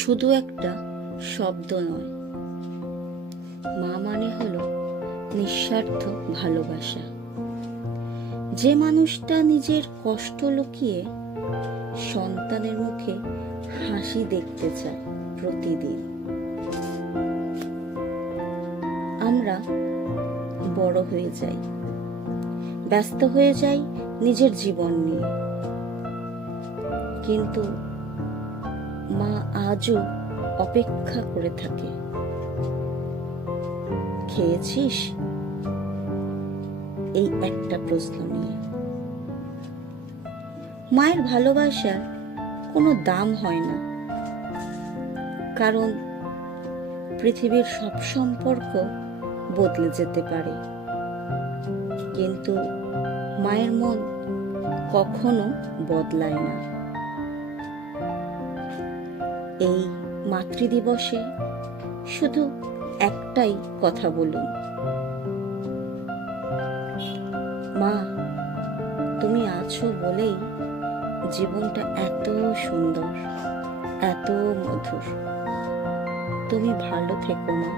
শুধু একটা শব্দ নয়, মা মানে হলো নিঃস্বার্থ ভালোবাসা। যে মানুষটা নিজের কষ্ট লুকিয়ে সন্তানের মুখে হাসি দেখতে চায় প্রতিদিন। আমরা বড় হয়ে যাই, ব্যস্ত হয়ে যাই নিজের জীবন নিয়ে, কিন্তু মা আজও অপেক্ষা করে থাকে। খেয়েছিস? এই একটা প্রশ্ন নিয়ে। মায়ের ভালোবাসার কোনো দাম হয় না, কারণ পৃথিবীর সব সম্পর্ক বদলে যেতে পারে, কিন্তু মায়ের মন কখনো বদলায় না। এই মাতৃদিবসে শুধু একটাই কথা বলুন, মা, তুমি আছো বলেই জীবনটা এত সুন্দর, এত মধুর। তুমি ভালো থেকো মা।